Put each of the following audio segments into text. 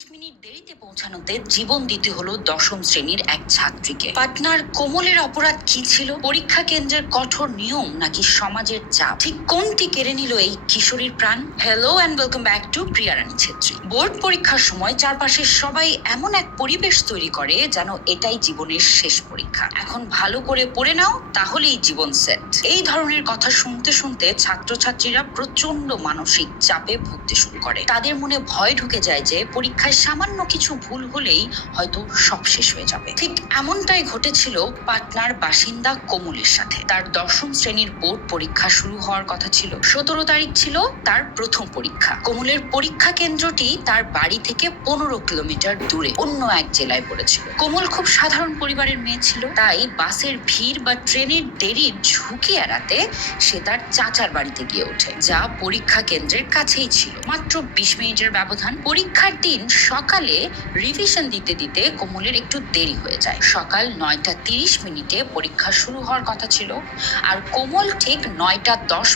Minute দেরিতে পৌঁছানোতে জীবন দিতে হলো দশম শ্রেণীর এক ছাত্রীকে। পাটনার কোমলের অপরাধ কি ছিল? পরীক্ষা কেন্দ্রের কঠোর নিয়ম নাকি সমাজের চাপ? ঠিক কোনটি কেড়ে নিল এই কিশোরীর প্রাণ? Hello and welcome back to Priya Rani Chhetri. Board পরীক্ষার সময় চারপাশের সবাই এমন এক পরিবেশ তৈরি করে যেন এটাই জীবনের শেষ পরীক্ষা। এখন ভালো করে পড়ে নাও, তাহলেই জীবন সেট। এই ধরনের কথা শুনতে শুনতে ছাত্রছাত্রীরা প্রচন্ড মানসিক চাপে ভুগতে শুরু করে। তাদের মনে ভয় ঢুকে যায় যে পরীক্ষায় সামান্য কিছু ভুল হলেই হয়তো সব শেষ হয়ে যাবে। ঠিক এমনটাই ঘটেছিল পাটনার বাসিন্দা কোমলের সাথে। তার দশম শ্রেণীর বোর্ড পরীক্ষা শুরু হওয়ার কথা ছিল। 17 তারিখ ছিল তার প্রথম পরীক্ষা। কোমলের পরীক্ষা কেন্দ্রটি তার বাড়ি থেকে 15 কিলোমিটার দূরে অন্য এক জেলায় পড়েছিল। কোমল খুব সাধারণ পরিবারের মেয়ে ছিল, তাই বাসের ভিড় বা ট্রেনের দেরির ঝুঁকি এড়াতে সে তার চাচার বাড়িতে গিয়ে ওঠে, যা পরীক্ষা কেন্দ্রের কাছেই ছিল। মাত্র 20 মিনিটের ব্যবধান। পরীক্ষার দিন সকালে রিভিশন দিতে দিতে কোমলের একটু দেরি হয়ে যায়। সকাল 9:30 পরীক্ষা শুরু হওয়ার কথা ছিল, আর কোমল ঠিক 9:10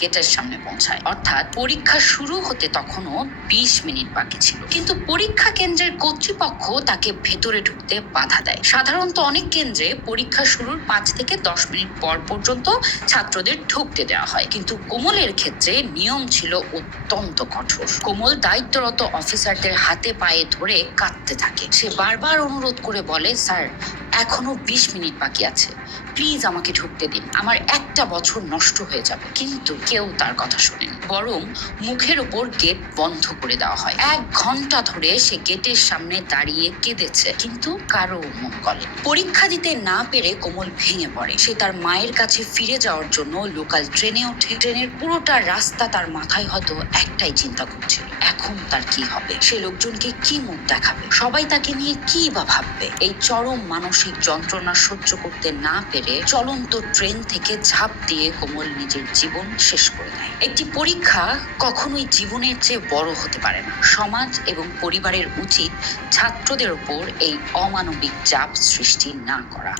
গেটের সামনে পৌঁছায়। অর্থাৎ পরীক্ষা শুরু হতে তখনও 20 মিনিট বাকি ছিল। কিন্তু পরীক্ষা কেন্দ্রের কর্তৃপক্ষ তাকে ভেতরে ঢুকতে বাধা দেয়। সাধারণত অনেক কেন্দ্রে পরীক্ষা শুরুর 5 থেকে 10 মিনিট পর পর্যন্ত ছাত্রদের ঢুকতে দেওয়া হয়, কিন্তু কোমলের ক্ষেত্রে নিয়ম ছিল অত্যন্ত কঠোর। কোমল দায়িত্বরত অফিসারদের হাতে পায়ে ধরে কাঁদতে থাকে। সে বারবার অনুরোধ করে বলে, স্যার, এখনো 20 মিনিট বাকি আছে, প্লিজ আমাকে ঢুকতে দিন, আমার একটা বছর নষ্ট হয়ে যাবে। কিন্তু কেউ তার কথা শোনেন, বরং মুখের ওপর গেট বন্ধ করে দেওয়া হয়। 1 ঘন্টা ধরে সে গেটের সামনে দাঁড়িয়ে কেঁদেছে, কিন্তু কারো মন গলে। পরীক্ষা দিতে না পেরে কোমল ভেঙে পড়ে। সে তার মায়ের কাছে ফিরে যাওয়ার জন্য লোকাল ট্রেনে ওঠে। ট্রেনের পুরোটা রাস্তা তার মাথায় হয়তো একটাই চিন্তা করছিল, এখন তার কি হবে? সে লোকজনকে কি মুখ দেখাবে? সবাই তাকে নিয়ে কি বা ভাববে? এই চরম মানসিক যন্ত্রণা সহ্য করতে না পেরে চলন্ত ট্রেন থেকে ঝাঁপ দিয়ে কোমল নিজের জীবন শেষ করে দেয়। একটি পরীক্ষা কখনোই জীবনের চেয়ে বড় হতে পারে না। সমাজ এবং পরিবারের উচিত ছাত্রদের উপর এই অমানবিক চাপ সৃষ্টি না করা।